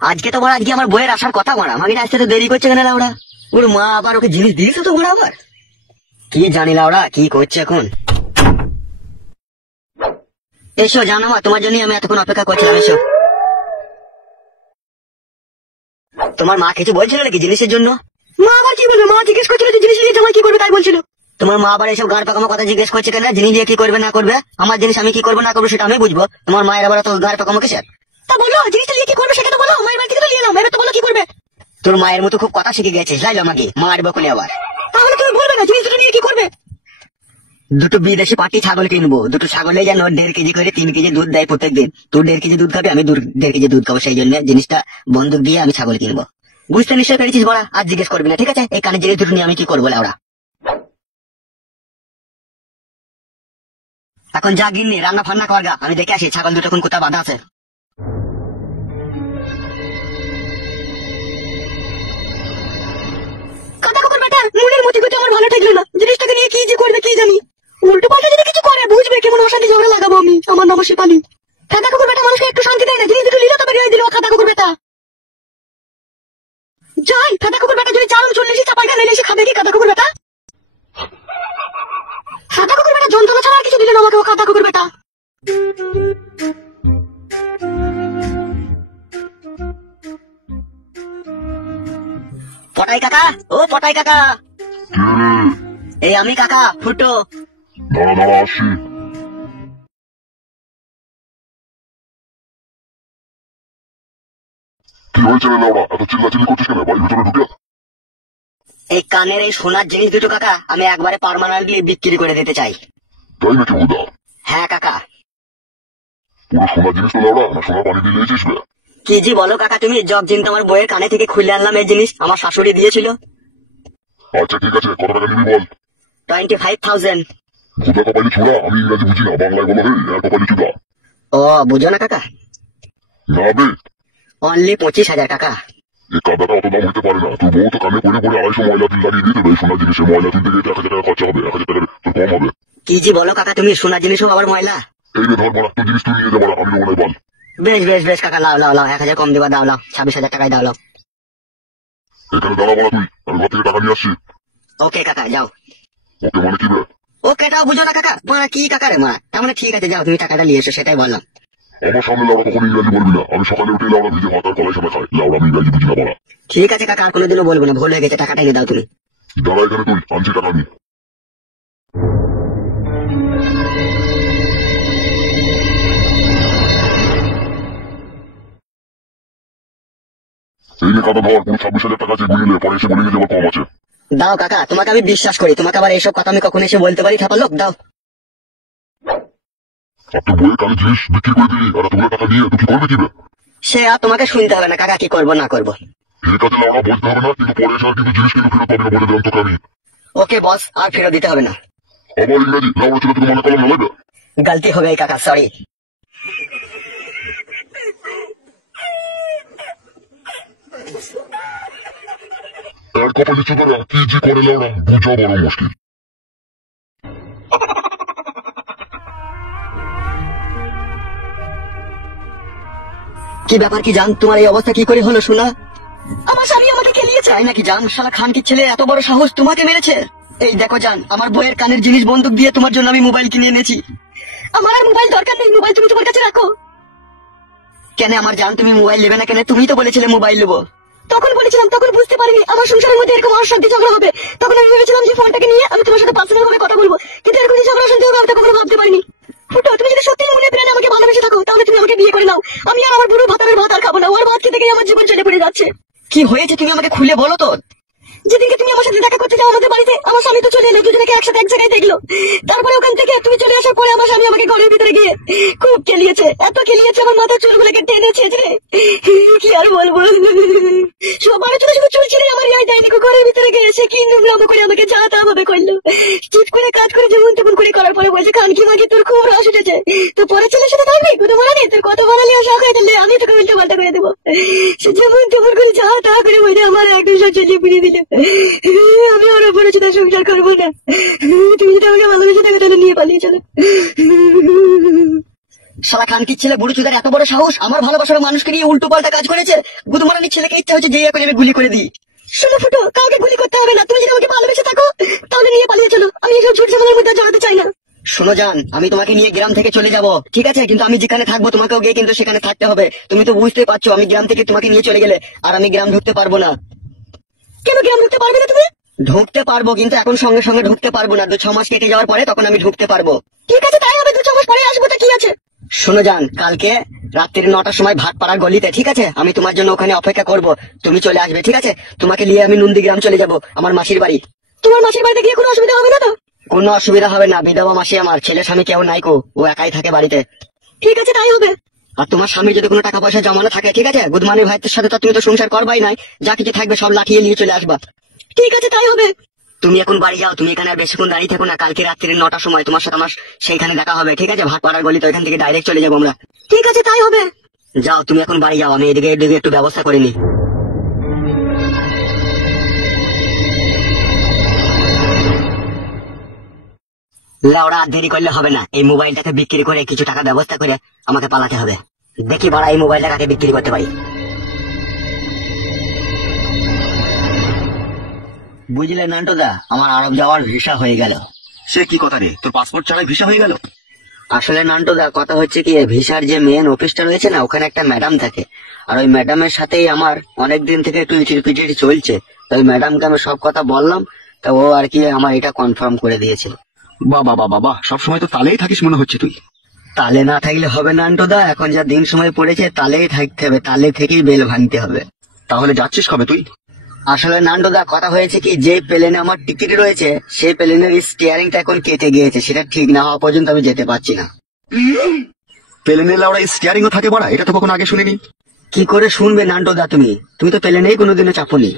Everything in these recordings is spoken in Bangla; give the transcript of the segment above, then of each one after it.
আজকে তো বড়, আজকে আমার বইয়ের আসার কথা বড়, আমাকে আসতে তো দেরি করছে কেন লাউড়া? ওর মা আবার ওকে জিনিস দিয়েছে তো বড় আবার, কি জানি লাউড়া কি করছে এখন। এসো জানো মা, তোমার জন্য আমি এতক্ষণ অপেক্ষা করছিলাম, এসো। তোমার মা কিছু বলছিল নাকি জিনিসের জন্য? মা আবার কি বলবে, মা জিজ্ঞেস করছিল যে জিনিস নিয়ে জামাই কি করবে তাই বলছিল। তোমার মা আবার এইসব গাড় পাকামো কথা জিজ্ঞেস করছে কেন? জিনিস দিয়ে কি করবে না করবে, আমার জিনিস আমি কি করবো না করবো সেটা আমি বুঝবো, তোমার মায়ের আবার তো গাড় পাকামো কিসের? তা বলো জিনিসটা নিয়ে কি করবে সেটা তো বলো, মায়ের বাড়ি থেকে তো নিয়ে এলাম, এবার তো বলো কি করবে। তোর মায়ের মতো খুব কথা শিখে গেছিস, লাইলো আমাকে মার বকুনি আবার। তাহলে তুমি বলবে না জিনিস দুটো নিয়ে কি করবে? দুটো বিদেশি পাটি ছাগল কিনবো, দুটো ছাগলে যেন 1.5 কেজি করে 3 কেজি দুধ দেয় প্রত্যেকদিন। তুই 1.5 কেজি দুধ খাবি, আমি 1.5 কেজি দুধ খাবো, সেই জন্য জিনিসটা বন্দুক দিয়ে আমি ছাগল কিনবো। বুঝতে নিশ্চয় পেরেছিস বড়া, আর জিজ্ঞেস করবি না ঠিক আছে? এই কানের জিনিস দুটো নিয়ে আমি কি করবো লাউড়া। এখন যা গিন্নি রান্না ফান্না করগা, আমি দেখে আসি ছাগল দুটো কোন কোথা বাঁধা আছে। মনের মতি গতি আমার ভালো ঠেকলো না, জিনিসটাকে নিয়ে কি যে করবে কি জানি। উল্টো পাল্টা যদি কিছু করে বুঝবে কেমন অশান্তি ঝগড়া লাগাবো আমি, আমার নাম শিপালি। খাতা কুকুর বেটা মানুষকে একটু শান্তি দেয় না, জিনিস দুটো লিলো তবে রেয়াই দিল খাতা কুকুর বেটা। যাই খাতা কুকুর বেটা যদি চালু চল্লিশে চাপাইটা নিলে এসে খাবে কি খাতা কুকুর বেটা? খাতা কুকুর বেটা যন্ত্রণা ছাড়া কিছু দিল না আমাকে ও খাতা কুকুর বেটা। পটাই কাকা, ও পটাই কাকা। এই আমি কাকা ফুটো। দাঁড়া দাঁড়া আসছি। কি হয়েছে রে লাউড়া, এত চিল্লাচিল্লি করছিস কেন? বাড়ির ভিতরে ঢুকে। এই কানের এই সোনার জিনিস দুটো কাকা আমি একবারে পার্মানেন্টলি বিক্রি করে দিতে চাই। তাই নাকি হুদা? হ্যাঁ কাকা। পুরো সোনার জিনিস তো লাউড়া, না সোনার পানি দিয়ে লিয়েছিস বে? কি জি বলো কাকা তুমি, জব জিনিস আমার বইয়ের কানে থেকে খুলে আনলাম, এই জিনিস আমার শাশুড়ি দিয়েছিল। আচ্ছা ঠিক আছে, কত টাকা নিবি বল? 25,000। হুদা কপালি ছোড়া, আমি ইংরাজি বুঝি না, বাংলায় বলো হে কপালি চুদা। ও বুঝো না কাকা? না বে, অনলি 25,000 কাকা। এই কাদাটা অত দাম হইতে পারে না। তোর বউ তো কানে পড়ে পড়ে 250 ময়লা তুল লাগিয়ে দিয়ে দেবে। সোনার জিনিসে ময়লা তুলতে গিয়ে 1,000 টাকা খরচা হবে, 1,000 টাকা তোর কম হবে। কি জি বলো কাকা তুমি, সোনার জিনিসও আবার ময়লা? এই রে ধর মারা, তোর জিনিস তুই নিয়ে যা মারা, আমি নেবো না বল। বেশ বেশ বেশ কাকা, লাও লাও লাও, 1,000 কম দেবা, দাও লাও, 26,000 টাকায় দাও লাও। এখানে দাঁড়া মারা তুই, আমি ঘর থেকে টাকা নিয়ে আসছি। ওকে কাকা যাও। ওকে মানে কি বে? ওকেটাও বুঝো না কাকা, মা কি কাকা রে মা, তার মানে ঠিক আছে যাও, তুমি টাকাটা নিয়ে এসো সেটাই বললাম। আমার সামনে লাউড়া কখনো ইংরাজি বলবি না, আমি সকালে উঠে লাউড়া ভিজে ভাত আর কলাই সাথে খাই। লাউড়া আমি ইংরাজি বুঝি না বলা। ঠিক আছে কাকা, আর কোনোদিনও বলবো না, ভুল হয়ে গেছে, টাকাটা এনে দাও তুমি। দাঁড়া এখানে তুই, আনছি টাকা আমি। এই নে কাদা ধর, পুরো 26,000 টাকা আছে, গুলিলে পরে এসে বলে গেছে আমার কম আছে। দাও কাকা, তোমাকে আমি বিশ্বাস করি, তোমাকে আবার এইসব কথা আমি কখন এসে বলতে পারি থাপা লোক, দাও। আর তোর বইয়ের কানে জিনিস বিক্রি করে দিলি, আর তোমরা টাকা দিয়ে তুই কি করবে কি বে? সে আর তোমাকে শুনতে হবে না কাকা, কি করবো না করবো। ঠিক আছে লাউড়া, বলতে হবে না, কিন্তু পরে এসে আর কিন্তু জিনিস কিন্তু ফেরত পাবি না বলে দিলাম তোকে আমি। ওকে বস, আর ফেরত দিতে হবে না। আবার ইংরাজি লাউড়া ছিল, তোকে মনে করলাম না লাগবে। গলতি हो गई কাকা, সরি। আর কপালি চুদারা কি যে করে লাউড়া, বোঝা বড় মুশকিল। কি ব্যাপার কি জান, তোমার এই অবস্থা কি করে হলো শোনা? আমার স্বামী আমাকে খেলিয়েছে। তাই নাকি জান? শালা খানকির ছেলে এত বড় সাহস, তোমাকে মেরেছে? এই দেখো জান, আমার বইয়ের কানের জিনিস বন্দুক দিয়ে তোমার জন্য আমি মোবাইল কিনে এনেছি। আমার আর মোবাইল দরকার নেই, মোবাইল তুমি তোমার কাছে রাখো। কেন আমার জান, তুমি মোবাইল নেবে না কেন? তুমি তো বলেছিলে মোবাইল নেবো। তখন বলেছিলাম, তখন বুঝতে পারিনি আমার সংসারের মধ্যে এরকম অশান্তি ঝগড়া হবে। তখন আমি ভেবেছিলাম যে ফোনটাকে নিয়ে আমি তোমার সাথে পার্সোনাল ভাবে কথা বলবো, কিন্তু এরকম ঝগড়া অশান্তি হবে আমি তো কখনো ভাবতে পারিনি। ফুটো, তুমি যদি সত্যি মনে প্রাণে আমাকে ভালোবেসে থাকো তাহলে তুমি আমাকে বিয়ে করে নাও। আমি আর আমার বুড়ো ভাতারের ভাত আর খাবো না, ওর ভাত খেতে গিয়ে আমার জীবন চলে পড়ে যাচ্ছে। কি হয়েছে তুমি আমাকে খুলে বলো তো। যেদিনকে তুমি আমার সাথে দেখা করতে যাও আমাদের বাড়িতে, আমার স্বামী তো চলে এলো, দুজনকে একসাথে এক জায়গায় দেখলো। তারপরে ওখান থেকে তুমি চলে আসার পরে আমার স্বামী আমাকে ঘরের ভিতরে গিয়ে খুব খেলিয়েছে, এত খেলিয়েছে আমার মাথার চুলগুলোকে টেনেছে রে, কি আর বলবো। সবার ছোট ছোট চুল ছিঁড়ে আমার ইয়াই দেয়নি, ঘরের ভিতরে গিয়ে সে কি নোংরামো করে আমাকে যা তা ভাবে করলো। চিট করে কাজ করে যেমন তেমন করে করার পরে বলছে, খানকি মাগি তোর খুব রস উঠেছে, তো পরে ছেলের সাথে থাকবি, কত বাড়ানি তোর, কত বাড়ালিও শখ হয়ে দিলে আমি তোকে উল্টো পাল্টা করে দেবো। সে যেমন তেমন করে যা তা করে বলে আমার একদম সচেতন পুড়িয়ে দিল। আমি ওর উপরে সেটা সংসার করবো না, তুমি যদি আমাকে ভালোবেসে থাকো তাহলে নিয়ে পালিয়ে চলো। শালা খানকির ছেলে বুড়ো চুদার এত বড় সাহস আমার ভালোবাসার মানুষকে নিয়ে উল্টো পাল্টা কাজ করেছে। গুদমারানির ছেলেকে ইচ্ছা হচ্ছে যে এখন আমি গুলি করে দিই। শোনো ফুটো, কাউকে গুলি করতে হবে না, তুমি যদি আমাকে ভালোবেসে থাকো তাহলে নিয়ে পালিয়ে চলো, আমি এইসব ঝুট ঝামেলার মধ্যে জড়াতে চাই না। শোনো জান, আমি তোমাকে নিয়ে গ্রাম থেকে চলে যাব, ঠিক আছে, কিন্তু আমি যেখানে থাকবো তোমাকেও গিয়ে কিন্তু সেখানে থাকতে হবে। তুমি তো বুঝতেই পারছো আমি গ্রাম থেকে তোমাকে নিয়ে চলে গেলে আর আমি গ্রাম ঢুকতে পারবো না। কেন গ্রাম ঢুকতে পারবে না তুমি? ঢুকতে পারবো, কিন্তু এখন সঙ্গে সঙ্গে ঢুকতে পারবো না, 2-6 মাস কেটে যাওয়ার পরে তখন আমি ঢুকতে পারবো। ঠিক আছে তাই হবে, 2-6 মাস পরে আসবো, তা কি আছে। শোনো জান, কালকে রাত্রির 9টার সময় ভাটপাড়ার গলিতে, ঠিক আছে, আমি তোমার জন্য ওখানে অপেক্ষা করব, তুমি চলে আসবে, ঠিক আছে। তোমাকে নিয়ে আমি নন্দীগ্রাম চলে যাব, আমার মাসির বাড়ি। তোমার মাসির বাড়িতে গিয়ে কোনো অসুবিধা হবে না তো? কোনো অসুবিধা হবে না, বিধবা মাসি আমার, ছেলে স্বামী কেউ নাই কো, ও একাই থাকে বাড়িতে। ঠিক আছে তাই হবে। আর তোমার স্বামীর যদি কোনো টাকা পয়সা জমানো থাকে, ঠিক আছে, গুদমানির ভাইয়ের সাথে তো তুমি তো সংসার করবাই নাই, যা কিছু থাকবে সব লাঠিয়ে নিয়ে চলে আসবা। ঠিক আছে তাই হবে। তুমি এখন বাড়ি যাও, তুমি এখানে আর বেশিক্ষণ দাঁড়িয়ে থাকো না, কালকে রাত্রির 9টার সময় তোমার সাথে আমার সেইখানে দেখা হবে, ঠিক আছে, ভাটপাড়ার গলি, তো এখান থেকে ডাইরেক্ট চলে যাবো আমরা। ঠিক আছে তাই হবে। যাও তুমি এখন বাড়ি যাও, আমি এদিকে একটু ব্যবস্থা করে নি। লাউড়া আর দেরি করলে হবে না, এই মোবাইলটাকে বিক্রি করে কিছু টাকা ব্যবস্থা করে আমাকে পালাতে হবে। দেখি বাড়া এই মোবাইলটা কাকে বিক্রি করতে পারি। বুঝলে নান্টুদা, আমার আরব যাওয়ার ভিসা হয়ে গেল। সে কি কথা রে, তোর পাসপোর্ট ছাড়াই ভিসা হয়ে গেল? আসলে নান্টুদা কথা হচ্ছে কি, ভিসার যে মেন অফিসটা রয়েছে না, ওখানে একটা ম্যাডাম থাকে, আর ওই ম্যাডামের সাথেই আমার অনেকদিন থেকে একটু ইচিরপিচির চলছে। তো ওই ম্যাডামকে আমি সব কথা বললাম, তা ও আর কি আমার এটা কনফার্ম করে দিয়েছে। বাবা বাবা বাবা, সবসময় তো তালেই থাকিস মনে হচ্ছে তুই। তালে না থাকলে হবে নান্টুদা, এখন যা দিন সময় পড়েছে তালেই থাকতে হবে, তালে থেকেই বেল ভাঙতে হবে। তাহলে যাচ্ছিস কবে তুই? আসলে নান্টুদা কথা হয়েছে কি, যে প্লেনে আমার টিকিট রয়েছে সেই প্লেনের স্টিয়ারিংটা এখন কেটে গিয়েছে, সেটা ঠিক না হওয়া পর্যন্ত আমি যেতে পারছি না। প্লেনে লাউড়া স্টিয়ারিং ও থাকে বড়া, এটা তো কখনো আগে শুনিনি। কি করে শুনবে নান্টুদা, তুমি তো প্লেনেই কোনোদিনও চাপনি।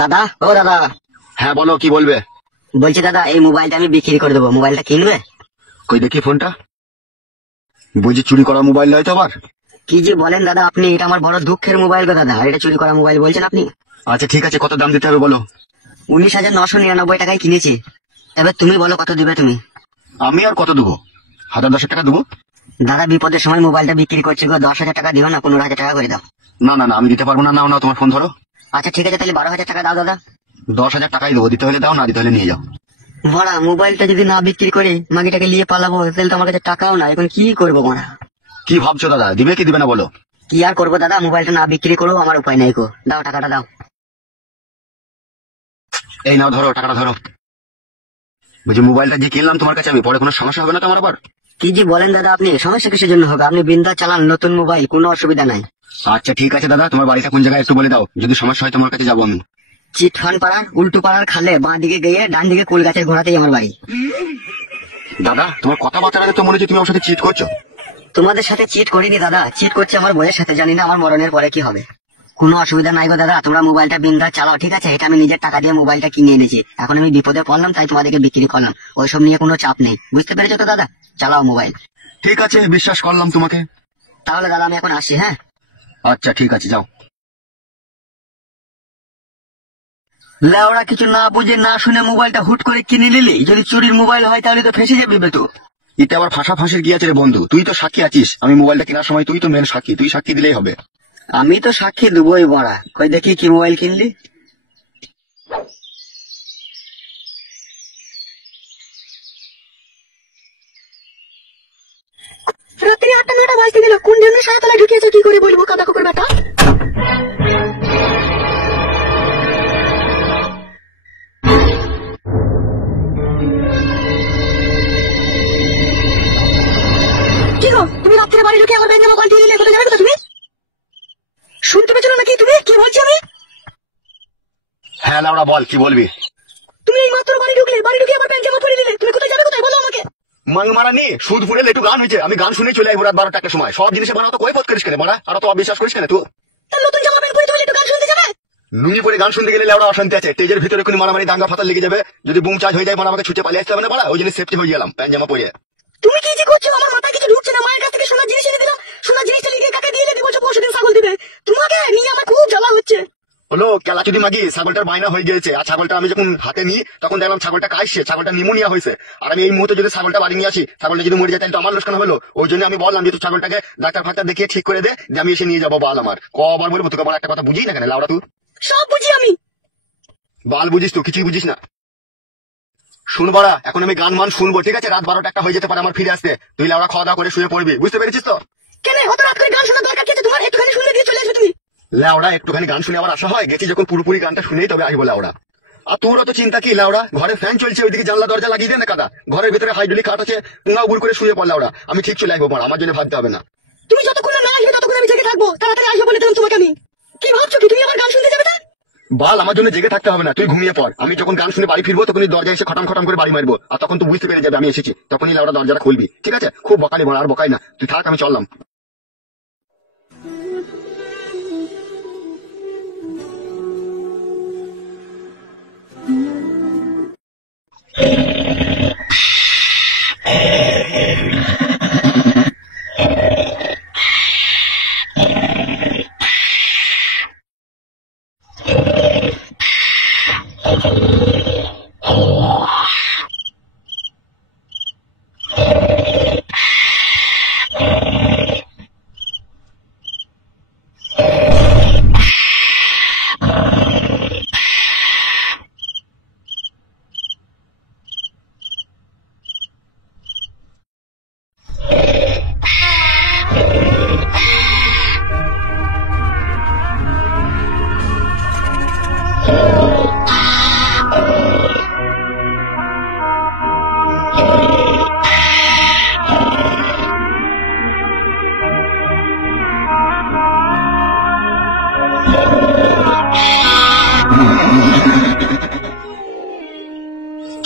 দাদা, ও দাদা। হ্যাঁ বলো, কি বলবে? বলছি দাদা, এই মোবাইলটা আমি বিক্রি করে দেবো, মোবাইলটা কিনবে? কই দেখি ফোনটা। বুঝি চুরি করা মোবাইল নয় তো আবার? কি যে বলেন দাদা আপনি, এটা আমার বড় দুঃখের মোবাইল গো দাদা, এটা চুরি করা মোবাইল বলছেন আপনি? আচ্ছা ঠিক আছে, কত দাম দিতে হবে বলো? 19,999 টাকায় কিনেছি। এবার তুমি বলো কত দিবে তুমি? আমি আর কত দেবো? 1000-10 টাকা দেবো। দাদা বিপদের সময় মোবাইলটা বিক্রি করছি গো, 10,000 টাকা দিও না, 15,000 টাকা করে দাও। না না না, আমি দিতে পারবো না। নাও নাও, তোমার ফোন ধরো। আচ্ছা ঠিক আছে, তাহলে 12,000 টাকা দাও দাদা। 10,000 টাকাই দেবো, দিতে হলে দাও, না দিতে হলে নিয়ে যাও। বড়া মোবাইলটা যদি না বিক্রি করে মাগিটাকে নিয়ে পালাবো, তাহলে তো আমার কাছে টাকাও না, এখন কি করবো বড়া? কি ভাবছো দাদা, দিবে কি দিবে না বলো? কি আর করবো দাদা, মোবাইলটা না বিক্রি করবো, আমার উপায় নাই গো, দাও টাকাটা দাও। এই নাও ধরো, টাকাটা ধরো। বুঝি মোবাইলটা যে কিনলাম তোমার কাছে, আমি পরে কোনো সমস্যা হবে না তো আমার আবার? কি যে বলেন দাদা আপনি, সমস্যা কিসের জন্য হবে? আপনি বিন্দা চালান, নতুন মোবাইল, কোনো অসুবিধা নাই। আচ্ছা ঠিক আছে দাদা, তোমার বাড়িটা কোন জায়গায় একটু বলে দাও, যদি সমস্যা হয় তোমার কাছে যাবো আমি। চিটফান পাড়ার উল্টো পাড়ার খালে বাঁ দিকে গিয়ে ডান দিকে কুল গাছের ঘোড়াতেই আমার বাড়ি। দাদা তোমার কথাবার্তা তো মনে হচ্ছে তুমি আমার সাথে চিট করছো। তোমাদের সাথে চিট করিনি দাদা, চিট করছে আমার বইয়ের সাথে, জানি না আমার মরণের পরে কি হবে। কোনো অসুবিধা নাই গো দাদা, তোমরা মোবাইলটা বিন্দা চালাও, ঠিক আছে, এটা আমি নিজের টাকা দিয়ে মোবাইলটা কিনে এনেছি, এখন আমি বিপদে পড়লাম তাই তোমাদেরকে বিক্রি করলাম, ওইসব নিয়ে কোনো চাপ নেই, বুঝতে পেরেছো তো দাদা? চালাও মোবাইল। ঠিক আছে, বিশ্বাস করলাম তোমাকে। তাহলে দাদা আমি এখন আসি, হ্যাঁ? আচ্ছা ঠিক আছে, যাও। লেওড়া কিছু না বুঝে না শুনে মোবাইলটা হুট করে কিনে নিলি, যদি চুরির মোবাইল হয় তাহলে তো ফেসে যাবি বে তো। এতে আবার ফাঁসা ফাঁসির কি আছে রে বন্ধু? তুই তো সাক্ষী আছিস, আমি মোবাইলটা কেনার সময় তুই তো মেন সাক্ষী, তুই সাক্ষী দিলেই হবে। আমি তো সাক্ষী দেবই বড়া, কই দেখি কি মোবাইল কিনলি। রাত্রি 8টা-9টা বাজতে গেল, কোন জন্য সারাতলায় ঢুকিয়েছো কি করে বলবো কাদা কুকুর বেটা। কি গো, তুমি রাত্রে বাড়ি ঢুকে আমার ব্যাংকে মোবাইল দিয়ে দিলে, কোথায় যাবে কোথা তুমি? শুনতে পেয়েছো নাকি তুমি কি বলছি আমি? হ্যাঁ লাউড়া বল, কি বলবি? তুমি এই মাত্র বাড়ি ঢুকলে, বাড়ি ঢুকে আমার ব্যাংকে মোবাইল দিলে, তুমি কোথায় যাবে কোথায় বলো আমাকে? মাং মারা নি সুদ ফুড়ে একটু গান হয়েছে, আমি গান শুনে চলে আসবো রাত 12টার সময়। সব জিনিসে বানাও তো কই পথ করিস কেন মারা, আর তো অবিশ্বাস করিস কেন তুই? তার নতুন জামা প্যান্ট পরে তুমি একটু গান শুনতে যাবে? লুঙ্গি পরে গান শুনতে গেলে লেওড়া অশান্তি আছে, স্টেজের ভিতরে কোনো মারামারি দাঙ্গা ফাতাল লেগে যাবে, যদি বুম চার্জ হয়ে যায় মানে আমাকে ছুটে পালিয়ে আসতে হবে না, ওই জন্য সেফটি হয়ে গেলাম প্যান্ট জামা পরে। তুমি কি যে করছো, আমার মাথায় কিছু ঢুকছে না। মায়ের কাছ থেকে সোনার জিনিস এনে দিলাম, সোনার জিনিসটা লিখে কাকে দিয়ে দিতে বলছো পরশুদিন ছাগল দিবে, তোমাকে নিয়ে আমার খুব জ্বালা হচ্ছে। ও হলো কেলা যদি মাগি ছাগলটার বায়না হয়ে গিয়েছে, আর ছাগলটা আমি যখন হাতে নিই তখন দেখলাম ছাগলটা কাশছে, ছাগলটা নিমোনিয়া হয়েছে। আর আমি এই মুহূর্তে যদি ছাগলটা বাড়ি নিয়ে আসি, ছাগলটা যদি মরে যায় তাহলে তো আমার লোকসান হলো। ওই জন্য আমি বললাম যে তুই ছাগলটাকে ডাক্তার ফাক্তার দেখিয়ে ঠিক করে দে, যে আমি এসে নিয়ে যাবো। বাল আমার কবার বলবো তোকে, আমার একটা কথা বুঝি না কেন লাউড়া? তুই সব বুঝি আমি। বাল বুঝিস তো, কিছুই বুঝিস না। শুন বড়া, এখন আমি গান মান শুনবো, ঠিক আছে? রাত 12টা একটা হয়ে যেতে পারে আমার ফিরে আসতে। তুই লাউড়া খাওয়া দাওয়া করে শুয়ে পড়বি, বুঝতে পেরেছিস তো? কেন অত রাত করে গান শোনার দরকার কি আছে তোমার? একটুখানি শুনে দিয়ে চলে আসবে তুমি। লাউড়া একটুখানি গান শুনে আবার আসা হয়? গেছি যখন পুরোপুরি গানটা শুনেই তবে আসবো লাউড়া। আর তোর অত চিন্তা কি লাউড়া? ঘরে ফ্যান চলছে, ওইদিকে জানলা দরজা লাগিয়ে দে না কাদা। ঘরের ভিতরে হাইড্রোলিক খাট আছে, উড় করে শুয়ে পড় লাউড়া। আমি ঠিক চলে আসবো, আমার জন্য ভাবতে হবে না। তুমি যতক্ষণ না আসবে ততক্ষণ আমি জেগে থাকবো। তাড়াতাড়ি আসবে বলে দিলাম তোমাকে আমি। কি ভাবছো কি তুমি আবার গান শুনতে যাবে? তা বাল আমার জন্য জেগে থাকতে হবে না, তুই ঘুমিয়ে পড়। আমি যখন গান শুনে বাড়ি ফিরবো তখনই দরজা এসে খটাম খটাম করে বাড়ি মারবো, আর তখন তুই বুঝতে পেরে যাবে আমি এসেছি। তখনই লাউড়া দরজাটা খুলবি, ঠিক আছে? খুব বকালি বড়, আর বকাই না, তুই থাক, আমি চললাম।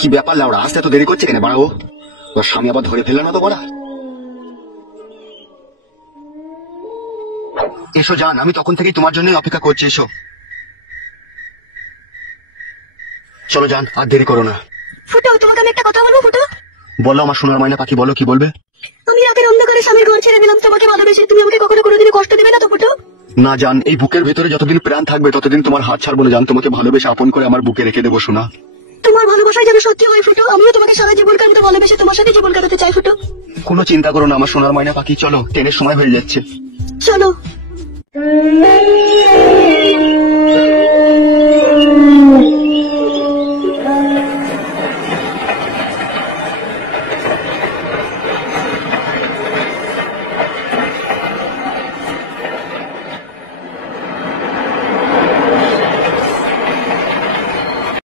কি ব্যাপার লাউড়া, আসতে এত দেরি করছে কেন বাড়াবো? ওর স্বামী আবার ধরে ফেললো না তো বড়া? এসো জান, আমি তখন থেকেই তোমার জন্যই অপেক্ষা করছি। এসো, চলো জান, আর দেরি করো না। ফুটো, তোমাকে আমি একটা কথা বলবো। ফুটো, বলো আমার সোনার ময়না পাখি, বলো কি বলবে? আমি রাতের অন্ধকারে স্বামীর ঘর ছেড়ে দিলাম তোমাকে ভালোবেসে। তুমি আমাকে কখনো কোনোদিনও কষ্ট দেবে না তো ফুটো? না জান, এই বুকের ভেতরে যতদিন প্রাণ থাকবে ততদিন তোমার হাত ছাড়বো না জান। তোমাকে ভালোবেসে আপন করে আমার বুকে রেখে দেবো সোনা। তোমার ভালোবাসায় যেন সত্যি হয় ফুটো। আমিও তোমাকে সারা জীবন কাটাতে ভালোবেসে তোমার সাথে জীবন কাটাতে চাই ফুটো। কোনো চিন্তা করো না আমার সোনার ময়না পাখি, চলো, ট্রেনের সময় হয়ে যাচ্ছে। চলো।